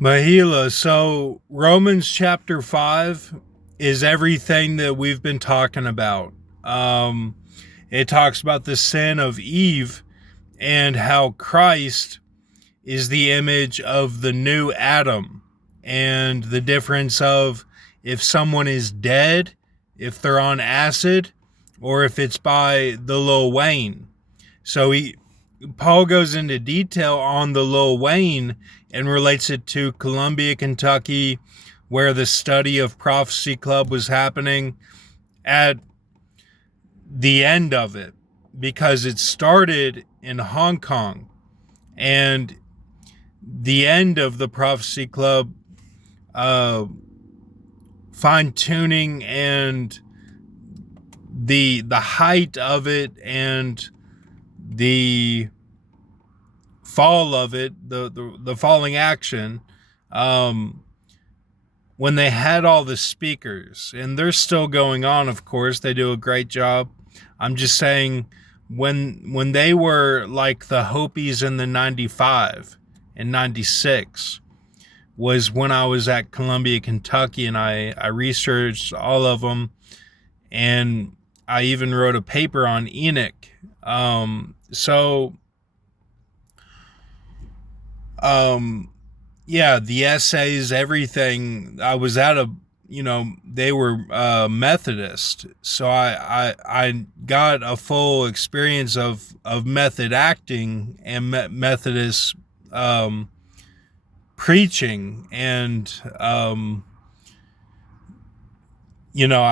Mahila, so Romans chapter 5 is everything that we've been talking about. Um, it talks about the sin of Eve and how Christ is the image of the new Adam, and the difference of if someone is dead, if they're on acid, or if it's by the Lil Wayne. So Paul goes into detail on the Lil Wayne and relates it to Columbia, Kentucky, where the study of Prophecy Club was happening at the end of it, because it started in Hong Kong, and the end of the Prophecy Club, uh, fine tuning and the height of it and the fall of it, the falling action, um, when they had all the speakers, and they're still going on, of course, they do a great job. I'm just saying, when they were like the Hopis in the 95 and 96 was when I was at Columbia, Kentucky, and I researched all of them, and I even wrote a paper on Enoch. So um, yeah, the essays, everything. I was at a, they were Methodist, so I got a full experience of method acting and Methodist preaching, and I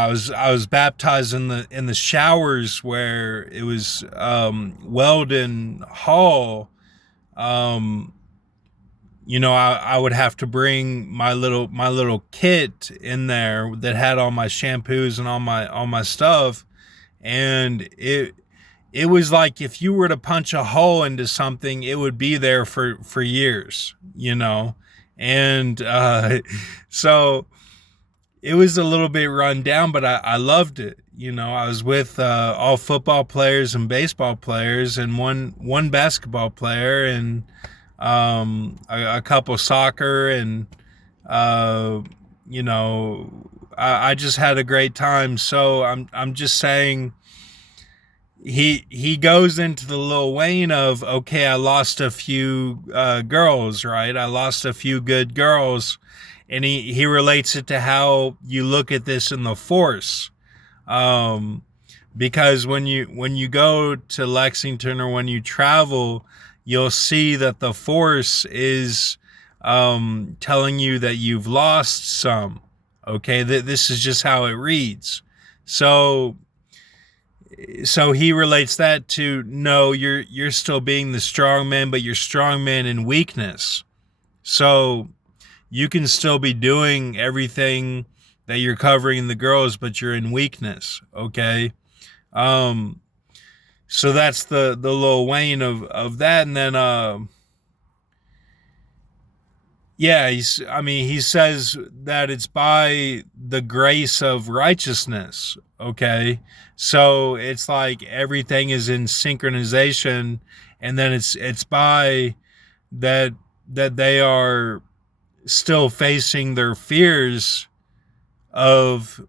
was baptized in the showers where it was Weldon Hall. Um, I would have to bring my little kit in there that had all my shampoos and all my stuff, and it was like if you were to punch a hole into something, it would be there for years. And so it was a little bit run down, but I loved it. I was with all football players and baseball players, and one basketball player, and a couple soccer, and uh, you know, I just had a great time. So I'm just saying, he goes into the Lil Wayne of, okay, I lost a few girls, right? I lost a few good girls, and he relates it to how you look at this in the Force. Um, because when you go to Lexington, or when you travel, you'll see that the Force is telling you that you've lost some. Okay, this is just how it reads. So he relates that to, no, you're still being the strong man, but you're strong man in weakness. So you can still be doing everything that you're covering the girls, but you're in weakness. Okay. Um, so that's the Lil Wayne of that. And then yeah, he says that it's by the grace of righteousness. Okay. So it's like everything is in synchronization, and then it's by that they are still facing their fears of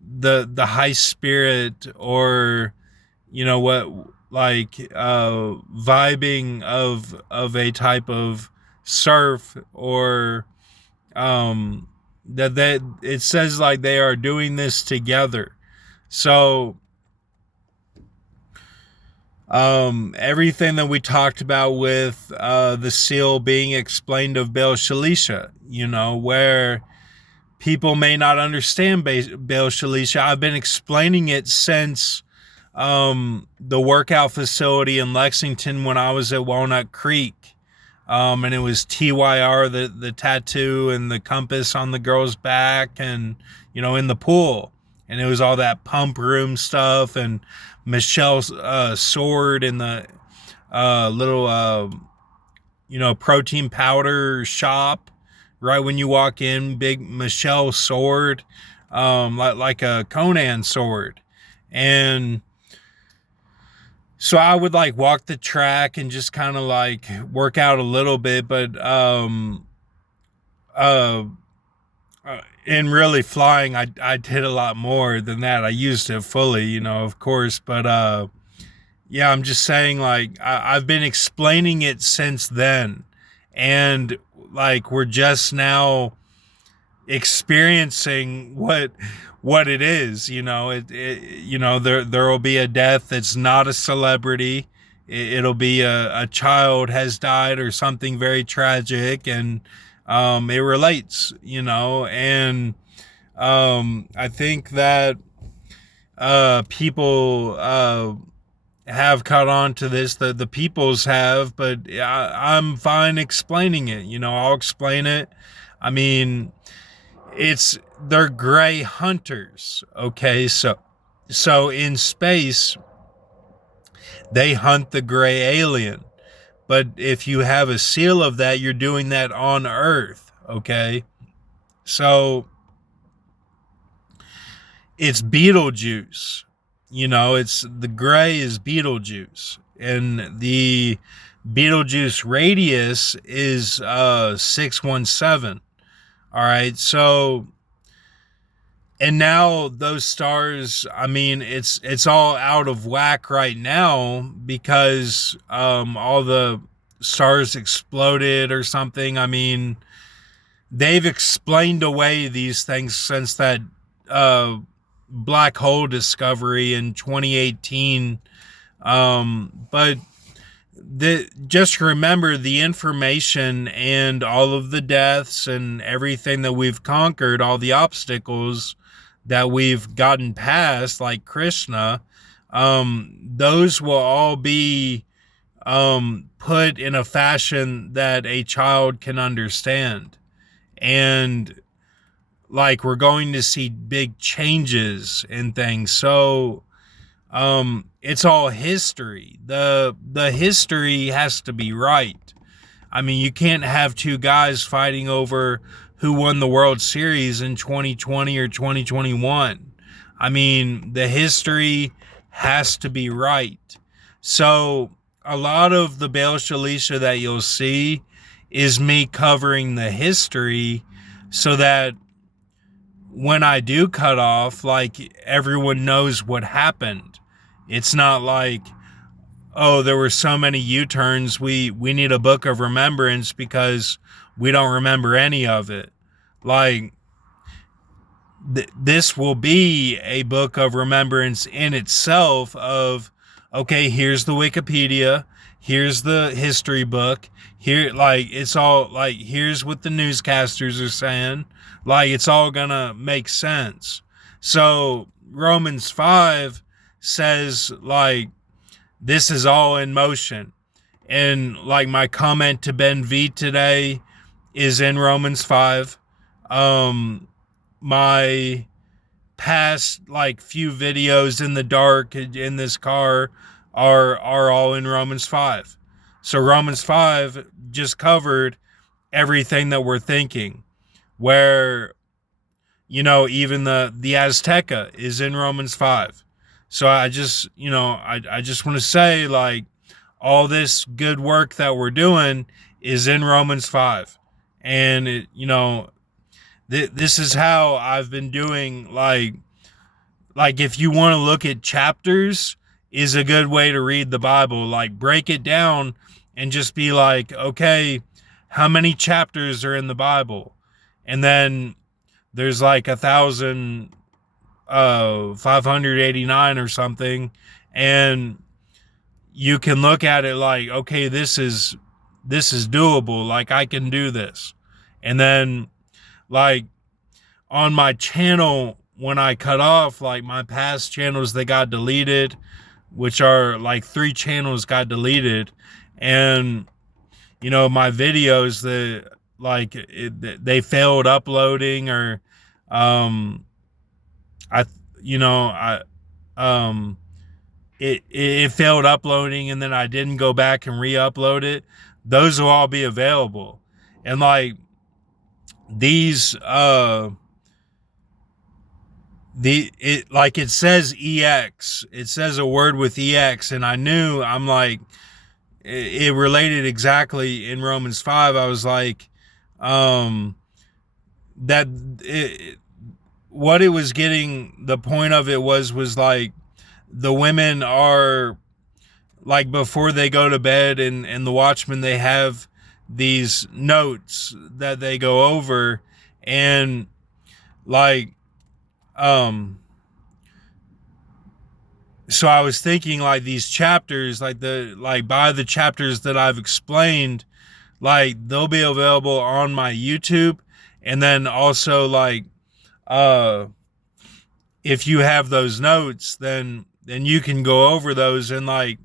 the high spirit, or what, like vibing of a type of surf, or that it says like they are doing this together. So everything that we talked about with the seal being explained of Baal Shalisha, where people may not understand Baal Shalisha. I've been explaining it since the workout facility in Lexington when I was at Walnut Creek. And it was TYR, the tattoo and the compass on the girl's back, and, in the pool. And it was all that pump room stuff, and Michelle's sword in the little, protein powder shop. Right when you walk in, big Michelle sword, like a Conan sword. And so I would like walk the track and just kind of like work out a little bit, but uh, in really flying, I did a lot more than that. I used it fully, of course, but yeah, I'm just saying, like, I've been explaining it since then, and like we're just now experiencing what it is. There will be a death that's not a celebrity. It'll be a child has died or something very tragic, and it relates, and I think that people have caught on to this. The peoples have, but I'm fine explaining it. I'll explain it. I mean, they're gray hunters. Okay, so in space they hunt the gray alien, but if you have a seal of that, you're doing that on Earth. Okay, so it's Beetlejuice. It's the gray is Beetlejuice, and the Beetlejuice radius is 617. All right, so and now those stars, I mean, it's all out of whack right now because all the stars exploded or something. I mean, they've explained away these things since that uh, black hole discovery in 2018. But just remember the information and all of the deaths and everything that we've conquered, all the obstacles that we've gotten past, like Krishna, those will all be put in a fashion that a child can understand. And like we're going to see big changes in things. So it's all history. The history has to be right. I mean, you can't have two guys fighting over who won the World Series in 2020 or 2021. I mean, the history has to be right. So a lot of the Bail Shalisha that you'll see is me covering the history so that when I do cut off, like everyone knows what happened. It's not like, oh, there were so many U-turns, we need a book of remembrance because we don't remember any of it. Like, this will be a book of remembrance in itself of, okay, here's the Wikipedia, here's the history book, here, like, it's all, like, here's what the newscasters are saying. Like, it's all gonna make sense. So, Romans 5 says, like, this is all in motion. And like my comment to Ben V today is in Romans 5. My past like few videos in the dark in this car are all in Romans 5. So Romans 5 just covered everything that we're thinking. Where, even the Azteca is in Romans 5. So I just, I just want to say, like, all this good work that we're doing is in Romans 5. And, this is how I've been doing, like if you want to look at chapters is a good way to read the Bible. Like, break it down and just be like, okay, how many chapters are in the Bible? And then there's like 1,589 or something, and you can look at it like, okay, this is doable. Like, I can do this. And then, like, on my channel, when I cut off, like, my past channels that got deleted, which are like 3 channels got deleted, and my videos that like they failed uploading, or it failed uploading, and then I didn't go back and re-upload it. Those will all be available. And like these it says EX, it says a word with EX, and I'm like, it related exactly in Romans 5. I was like, that it, what it was getting, the point of it was like the women are like before they go to bed, and the watchmen, they have these notes that they go over, and like so I was thinking like these chapters, like by the chapters that I've explained, like they'll be available on my YouTube. And then also like uh if you have those notes, then you can go over those, and like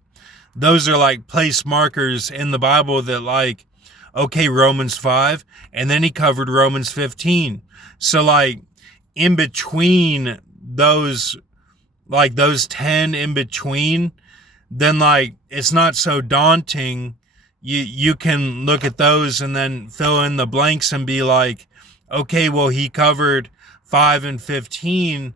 those are like place markers in the Bible that like, okay, Romans 5, and then he covered Romans 15. So like in between those, like those 10 in between, then like it's not so daunting. You can look at those and then fill in the blanks and be like, okay, well, he covered 5 and 15.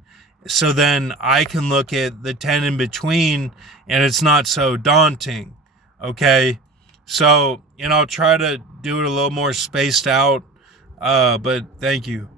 So then I can look at the 10 in between, and it's not so daunting. Okay. So, I'll try to do it a little more spaced out. But thank you.